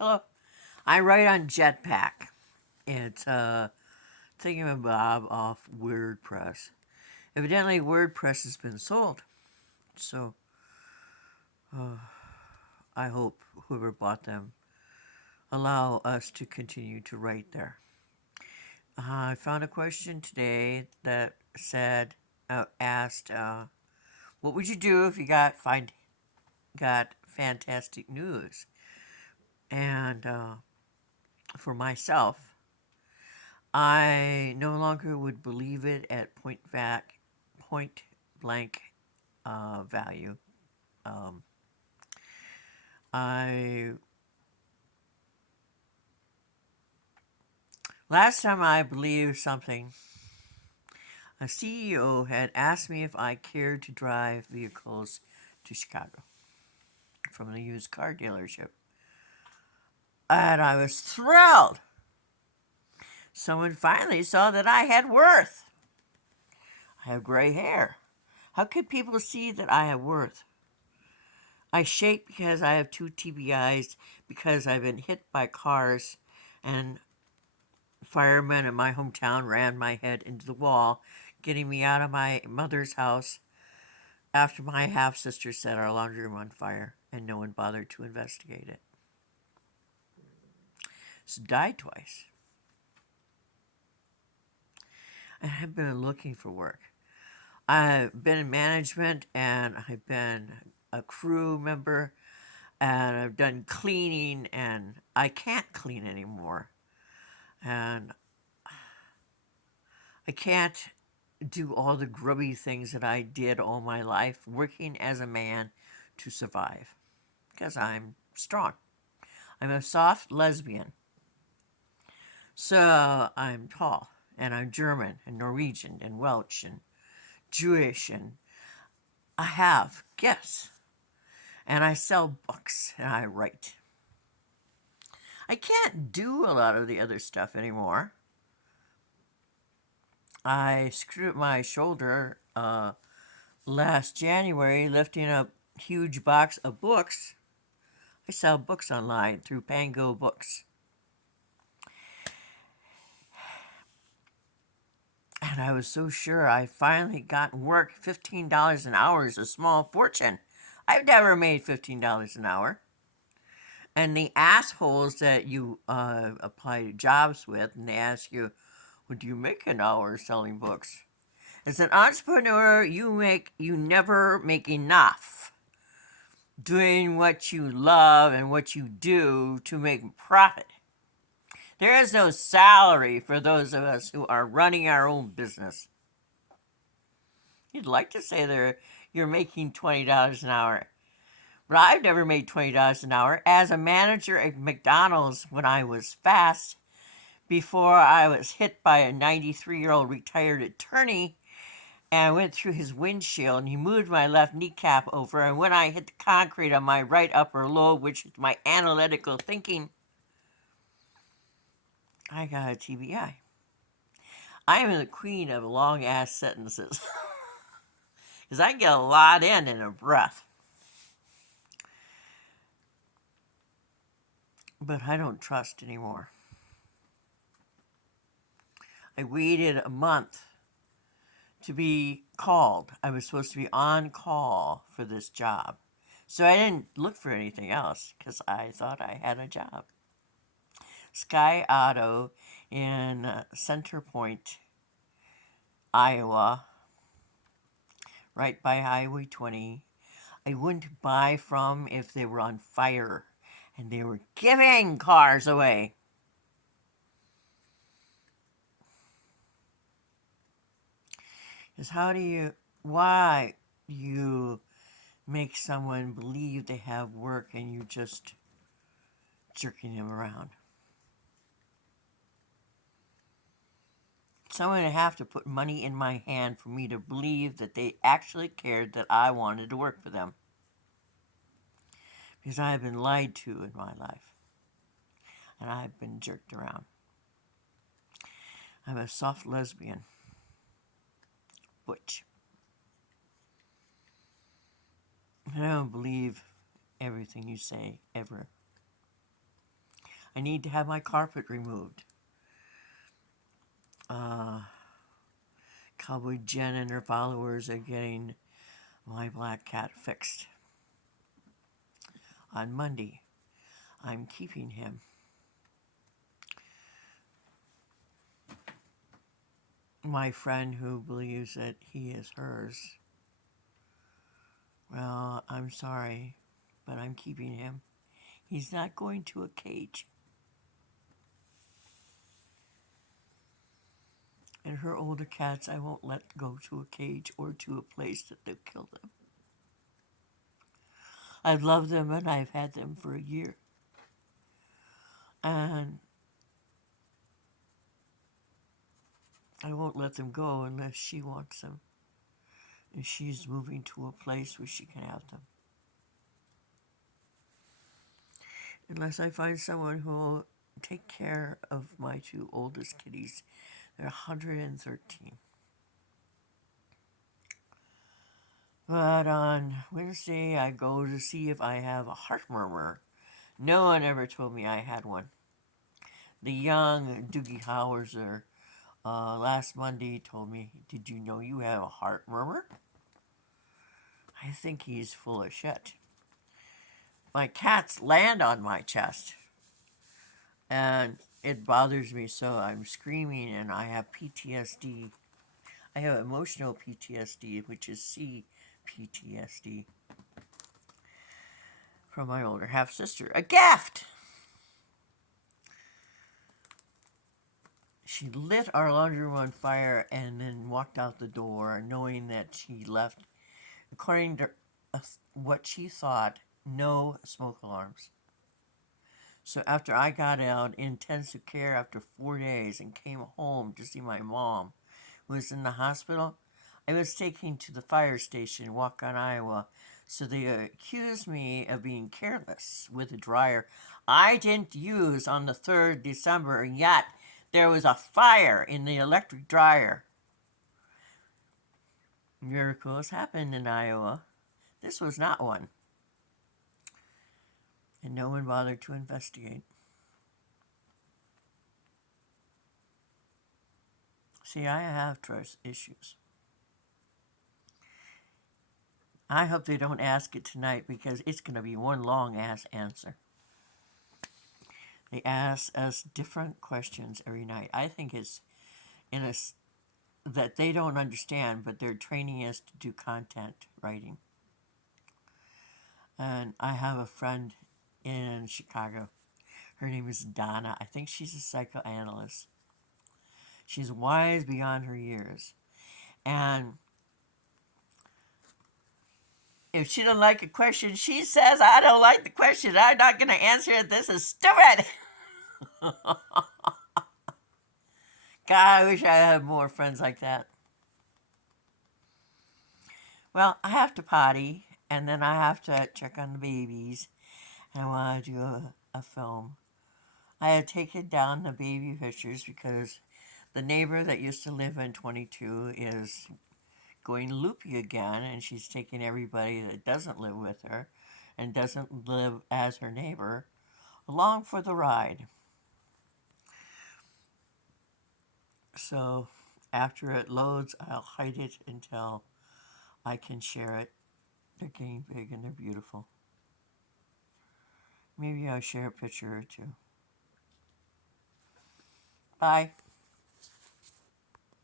Hello. I write on Jetpack. It's a thingamabob off WordPress. Evidently, WordPress has been sold. So I hope whoever bought them allow us to continue to write there. I found a question today that asked, what would you do if you got fantastic news? And for myself, I no longer would believe it at point blank value. Um, I Last time I believed something, a CEO had asked me if I cared to drive vehicles to Chicago from the used car dealership, and I was thrilled. Someone finally saw that I had worth. I have gray hair. How could people see that I have worth? I shake because I have two TBIs because I've been hit by cars, and firemen in my hometown ran my head into the wall, getting me out of my mother's house after my half sister set our laundry room on fire, and no one bothered to investigate it. So died twice. I have been looking for work. I've been in management, and I've been a crew member, and I've done cleaning, and I can't clean anymore. And I can't do all the grubby things that I did all my life, working as a man to survive. Because I'm strong. I'm a soft lesbian. So I'm tall, and I'm German, and Norwegian, and Welsh, and Jewish, and I have gifts. And I sell books, and I write. I can't do a lot of the other stuff anymore. I screwed up my shoulder last January lifting a huge box of books. I sell books online through Pango Books. And I was so sure I finally got work. $15 an hour is a small fortune. I've never made $15 an hour. And the assholes that you apply to jobs with, and they ask you, what do you make an hour selling books? As an entrepreneur, you never make enough doing what you love and what you do to make profit. There is no salary for those of us who are running our own business. You'd like to say you're making $20 an hour. But I've never made $20 an hour. As a manager at McDonald's when I was fast, before I was hit by a 93-year-old retired attorney, and I went through his windshield, and he moved my left kneecap over, and when I hit the concrete on my right upper lobe, which is my analytical thinking, I got a TBI. I am the queen of long-ass sentences. Because I get a lot in a breath. But I don't trust anymore. I waited a month to be called. I was supposed to be on call for this job. So I didn't look for anything else because I thought I had a job. Sky Auto in Center Point, Iowa, right by Highway 20. I wouldn't buy from if they were on fire and they were giving cars away. Because why you make someone believe they have work and you just jerking them around? Someone would have to put money in my hand for me to believe that they actually cared that I wanted to work for them. Because I have been lied to in my life. And I've been jerked around. I'm a soft lesbian. Butch. I don't believe everything you say, ever. I need to have my carpet removed. Cowboy Jen and her followers are getting my black cat fixed. On Monday, I'm keeping him. My friend who believes that he is hers, well, I'm sorry, but I'm keeping him. He's not going to a cage. And her older cats I won't let go to a cage or to a place that they'll kill them. I've loved them and I've had them for a year. And I won't let them go unless she wants them. And she's moving to a place where she can have them. Unless I find someone who will take care of my two oldest kitties. They're 113. But on Wednesday, I go to see if I have a heart murmur. No one ever told me I had one. The young Doogie Howser last Monday told me, "Did you know you have a heart murmur?" I think he's full of shit. My cats land on my chest, and it bothers me so. I'm screaming, and I have PTSD. I have emotional PTSD, which is CPTSD, from my older half sister. A gift! She lit our laundry room on fire and then walked out the door, knowing that she left, according to what she thought, no smoke alarms. So after I got out in intensive care after 4 days and came home to see my mom, who was in the hospital, I was taken to the fire station in Waukon, Iowa. So they accused me of being careless with a dryer I didn't use on the 3rd December, and yet there was a fire in the electric dryer. Miracles happened in Iowa. This was not one. And no one bothered to investigate. See, I have trust issues. I hope they don't ask it tonight because it's going to be one long ass answer. They ask us different questions every night. I think it's in a that they don't understand, but they're training us to do content writing. And I have a friend in Chicago. Her name is Donna. I think she's a psychoanalyst. She's wise beyond her years. And if she don't like a question, she says, "I don't like the question. I'm not going to answer it. This is stupid." God, I wish I had more friends like that. Well, I have to potty, and then I have to check on the babies, and I want to do a film. I had taken down the baby pictures because the neighbor that used to live in 22 is going loopy again, and she's taking everybody that doesn't live with her and doesn't live as her neighbor along for the ride. So after it loads, I'll hide it until I can share it. They're getting big and they're beautiful. Maybe I'll share a picture or two. Bye.